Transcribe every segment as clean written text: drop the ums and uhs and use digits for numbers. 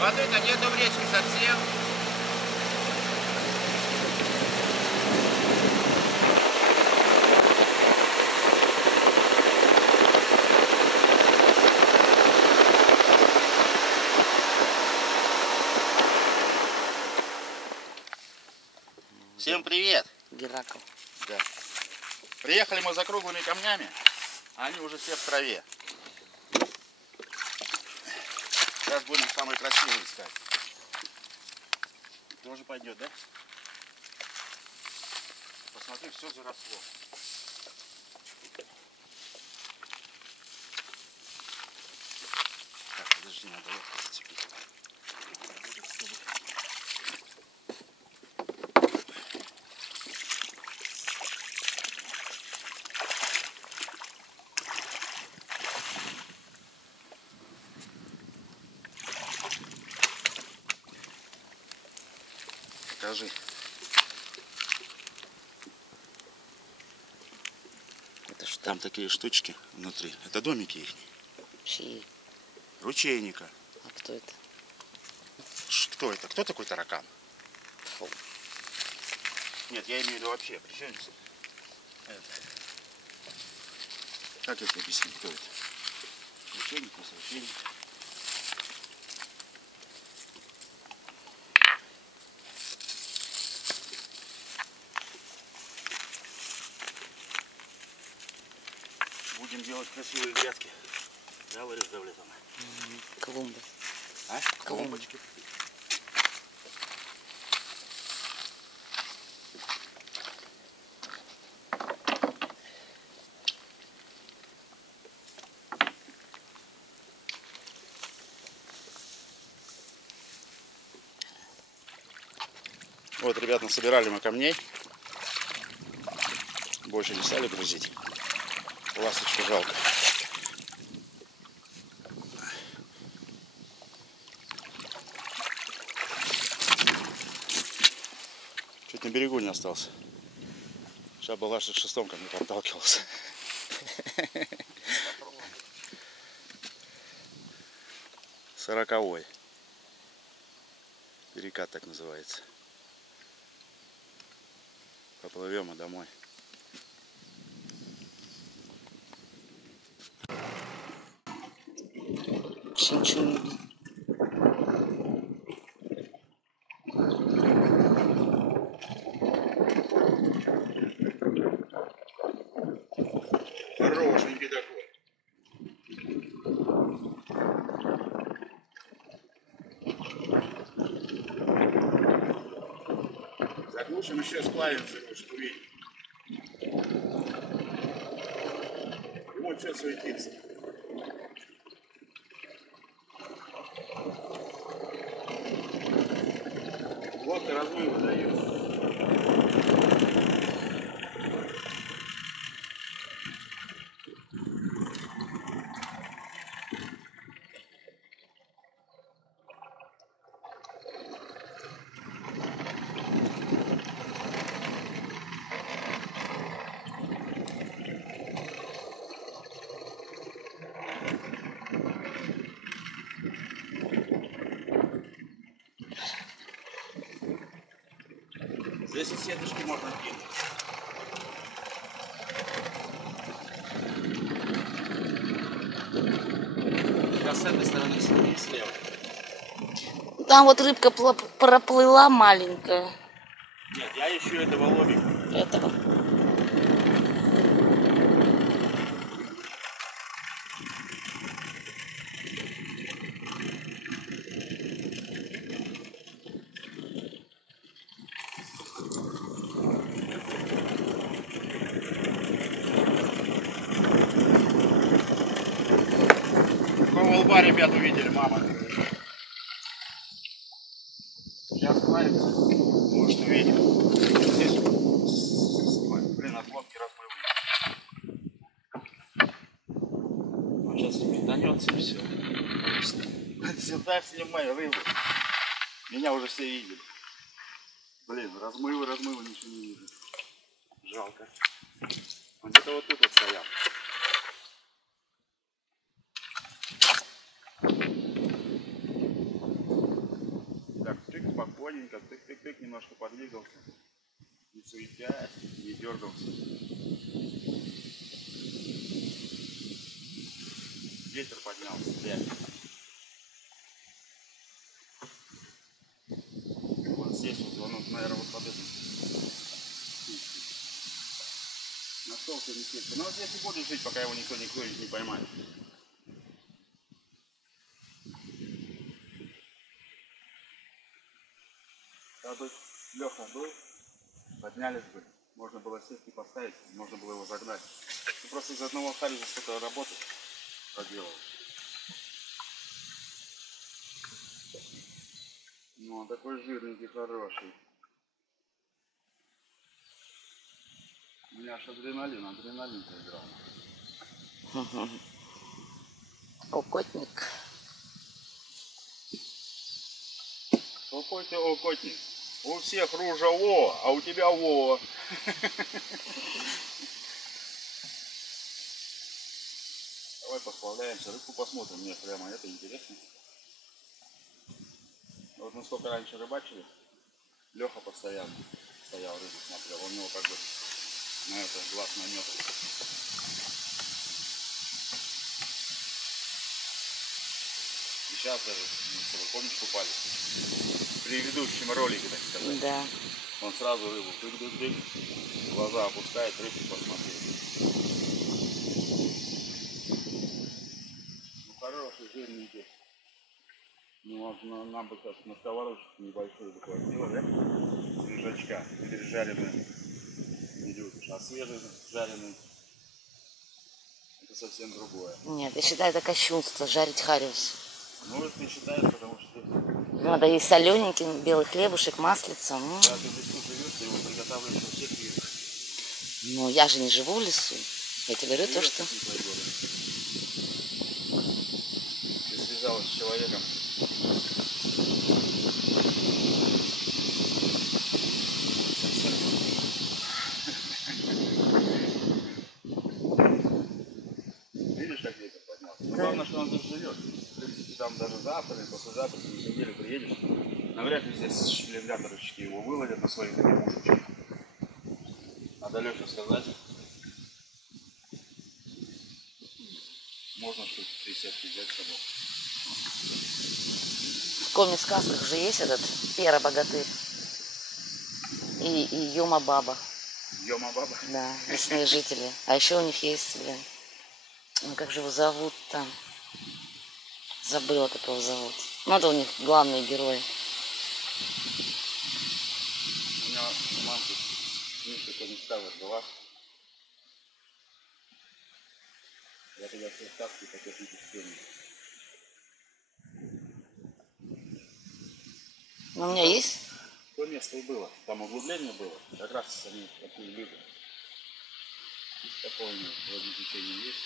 Воды-то нету в речке совсем. Всем привет! Геракл. Да. Приехали мы за круглыми камнями, а они уже все в траве. Сейчас будем самые красивые искать. Тоже пойдет, да? Посмотри, все заросло. Так, подожди, надо лодку зацепить. Покажи. Это что? Там такие штучки внутри. Это домики их. Чьи? Ручейника. А кто это? Кто это? Кто такой таракан? Фу. Нет, я имею в виду вообще. Причем это? Как это объяснить? Кто это? Ручейник, ручейник. Будем делать красивые грядки. Да, Лариса Давлетовна? Клумбы. А? Клумбочки. Вот, ребята, насобирали мы камней. Больше не стали грузить. Ласточку жалко. Чуть на берегу не остался. Сейчас бы ласточка шестом ко мне подталкивался. Сороковой. Перекат так называется. Поплывем и домой. Ничего не видно. Хорошенький такой. Заглушим, еще сплавимся, может увидим. И вот что светится. Лодка размыва дает. Здесь и сеточки можно кинуть. Сейчас с этой стороны и слева. Там вот рыбка проплыла маленькая. Нет, я ищу этого лобика. Этого. Какого лба, ребят, увидели, мама? Сейчас сплавимся. Может, увидим. Здесь. Блин, от лодки размывает. Он сейчас метанется и все. Сюда снимай рыбу. Меня уже все видели. Блин, размывы, ничего не вижу. Жалко. Он где-то вот тут вот стоял. подвигался, не суетясь, не дергался. Ветер поднялся, прямо. Вот здесь вот, он, наверное, вот под этим. Нашелся несетка. Но вот здесь и будет жить, пока его никто не поймает. Когда бы Леха был, поднялись бы, можно было сетки поставить, можно было его загнать. Ты просто из одного хариса столько работы проделал. Ну, он такой жирненький, хороший. У меня аж адреналин заиграл. Окотник. Какой ты окотник? У всех ружа во, а у тебя во. Давай посплавляемся, рыбку посмотрим, мне прямо это интересно. Вот мы сколько раньше рыбачили, Леха постоянно стоял, рыбу смотрел, он у него как бы на это глаз наметан. И сейчас даже, мы с тобой, помнишь, купались? В предыдущем ролике, так сказать. Да. Он сразу рыбу дык-дык-дык, глаза опускает, рыбку посмотреть. Ну хороший, жирненький. Ну, можно нам бы сейчас на сковородочку небольшую захватило, да? Свежачка, или жареную. Не любишь, а свежий, жареный, это совсем другое. Нет, я считаю, это кощунство, жарить хариус. Ну, это ты считаешь, потому что ты... Надо и солененький, белый хлебушек, маслица. Когда ты в лесу живешь, ты его приготавливаешь во всех видах. Ну, я же не живу в лесу. Я тебе говорю то, что... Ты связалась с человеком. Видишь, как ветер поднялся? Ну, главное, что он тут живет. В принципе, там даже завтра или послезавтра, через неделю приедешь, навряд ли здесь шлемляторочки его выловят на своих кормушечках. Надо Лёше сказать. Можно что-то 3 сетки взять с собой. В коми-сказках же есть этот Пера Богатырь и Юма Баба. Ёма баба. Да, лесные жители. А еще у них есть, блин, ну как же его зовут-то? Забыла, как его зовут. Ну, это у них главные герои. У меня мамка книжка коми-сказок была. Я тогда все сказки по технике вспомнил. Ну, у меня есть. То место и было. Там углубление было. Как раз они такие люди. Такое вроде течение есть.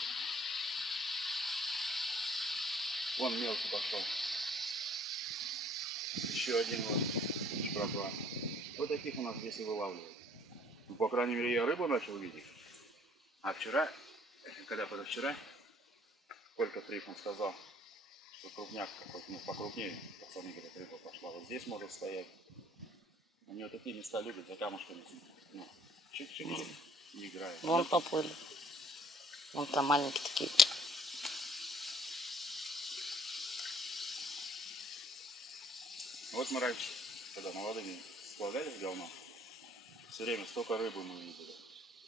Вон мелкий пошел. Еще один вот шпратва. Вот таких у нас здесь и вылавливают. Ну, по крайней мере, я рыбу начал видеть. А вчера, когда позавчера, Колька Трифон сказал, что крупняк какой-то, ну, покрупнее, пацаны говорят, рыба пошла. Вот здесь может стоять. У него такие места любят, за камушками, ну, чик-чик, и играет. Вон поплыли. Вон там маленькие такие. Вот мы раньше, когда молодыми сплавлялись в говно, все время столько рыбы мы видели.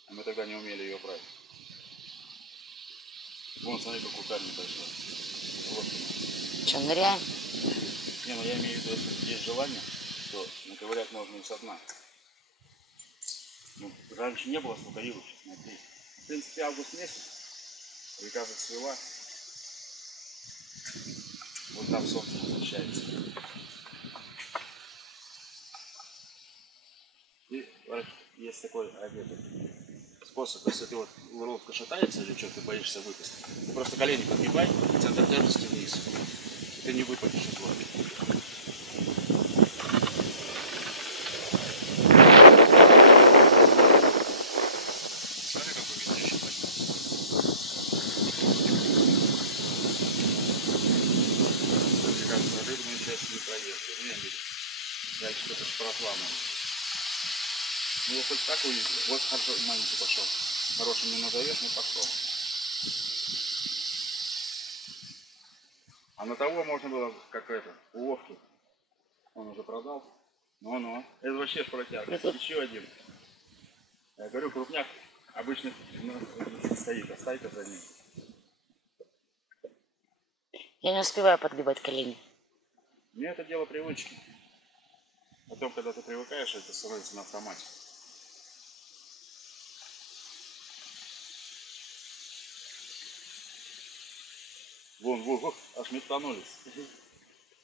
А мы тогда не умели ее брать. Вон, смотри, какой карь небольшой. Вот. Че, ныряем? Не, ну я имею в виду, если есть желание, то наковырять можно и со дна. Ну, раньше не было столько рыбы, смотри. В принципе, август месяц, река зацвела. Вот там солнце возвращается. И есть такой способ, если ты вот лодка шатается или что, ты боишься выпасть, ты просто колени подгибай, центр тяжести вниз. Ты не выпадешь из воды. Смотри, какой ветер поднялся. Мне кажется, рыбную часть не проехали. Дальше что-то шпратла. Ну, я хоть так увидел. Вот хорошо, маленький пошел. Хороший не назовешь, не пошел. А на того можно было, как это, уловки. Он уже продал. Ну-ну. Это вообще протяг. Еще один. Я говорю, крупняк обычно стоит, а стайка за ним. Я не успеваю подгибать колени. Мне это дело привычки. Потом, когда ты привыкаешь, это становится на автомате. Вон, аж метанулись.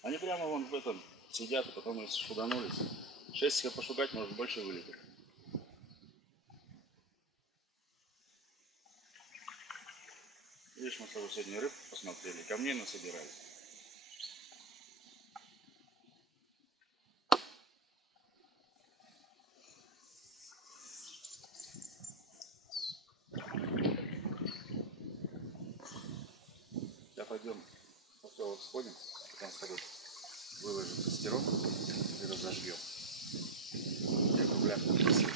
Они прямо вон в этом сидят, и потом если шуганулись. Шестика пошугать, может больше вылетит. Видишь, мы с тобой сегодня рыб посмотрели, камней насобирали. Сейчас пойдем поселок сходим, потом с тобой выложим костерок и разожгем. Я кругляк попросил.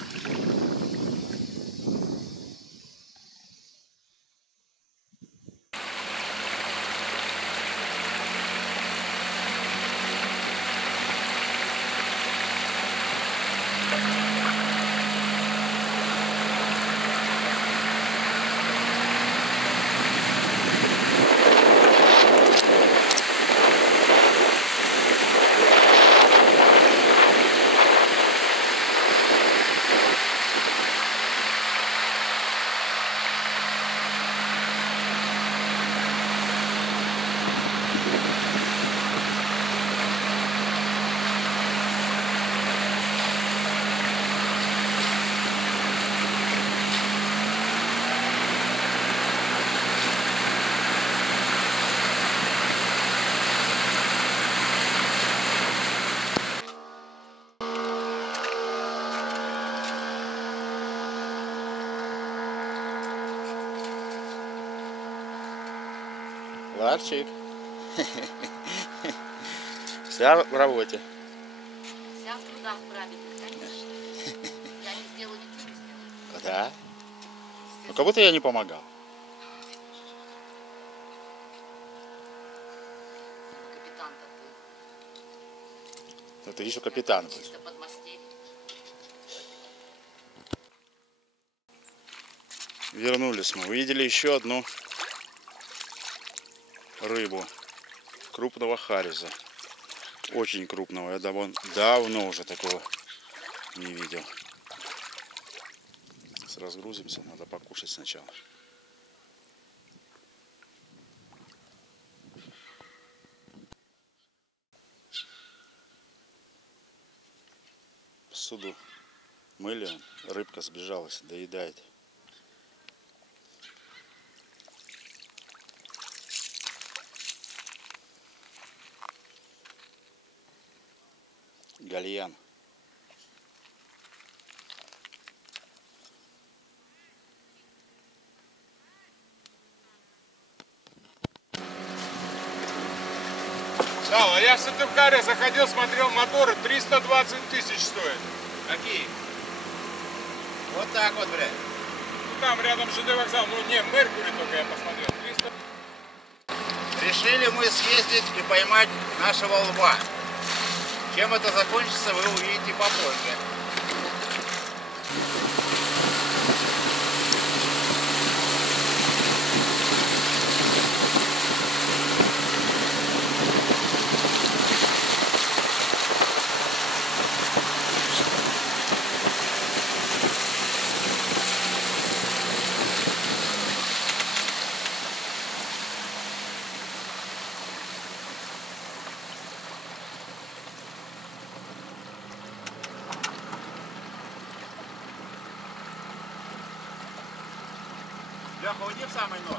Ларчик. Вся в работе. Вся в трудах правильно, конечно. Я не сделаю, ничего не сделаю. Да? Ну как будто я не помогал. Капитан-то Ну ты еще капитан. ты. Чисто подмастерье. Вернулись мы. Увидели еще одну рыбу крупного хариза. Очень крупного. Я давно уже такого не видел. Сейчас разгрузимся. Надо покушать сначала. Посуду мыли. Рыбка сбежалась. Доедает. Гальян. Сава, я в Сыктывкаре заходил, смотрел моторы, 320 тысяч стоят. Какие? Вот так вот, блядь. Ну, там рядом ЖД вокзал, ну не, Меркури только я посмотрел. 300... Решили мы съездить и поймать нашего лба. Чем это закончится, вы увидите попозже. Леха, уйди в самый нос.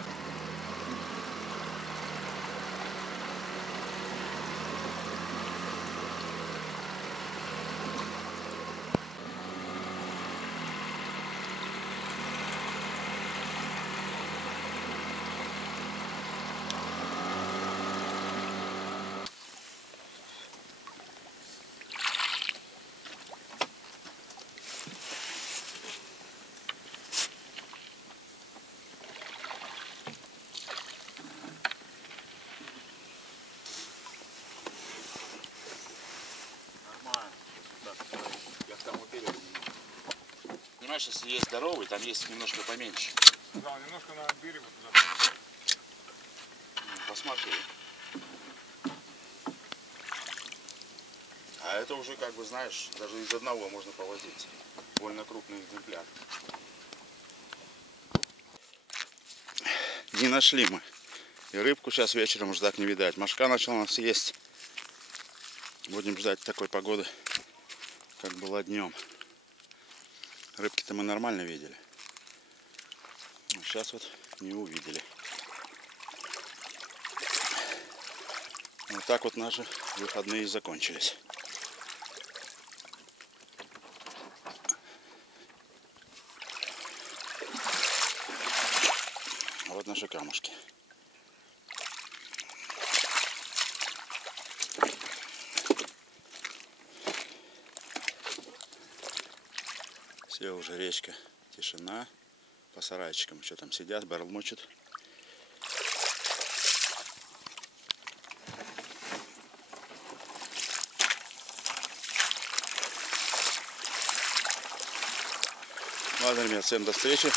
понимаешь, если есть здоровый, там есть немножко поменьше. Да, немножко на берегу туда. Посмотри. А это уже, как бы, знаешь, даже из одного можно повозиться. Довольно крупный экземпляр. Не нашли мы. И рыбку сейчас вечером уже так не видать. Мошка начала нас есть. Будем ждать такой погоды, как была днем. Рыбки-то мы нормально видели. А сейчас вот не увидели. Вот так вот наши выходные закончились. А вот наши камушки. Все, уже речка, тишина. По сарайчикам еще там сидят, бормочут. Ладно, ребят, всем до встречи.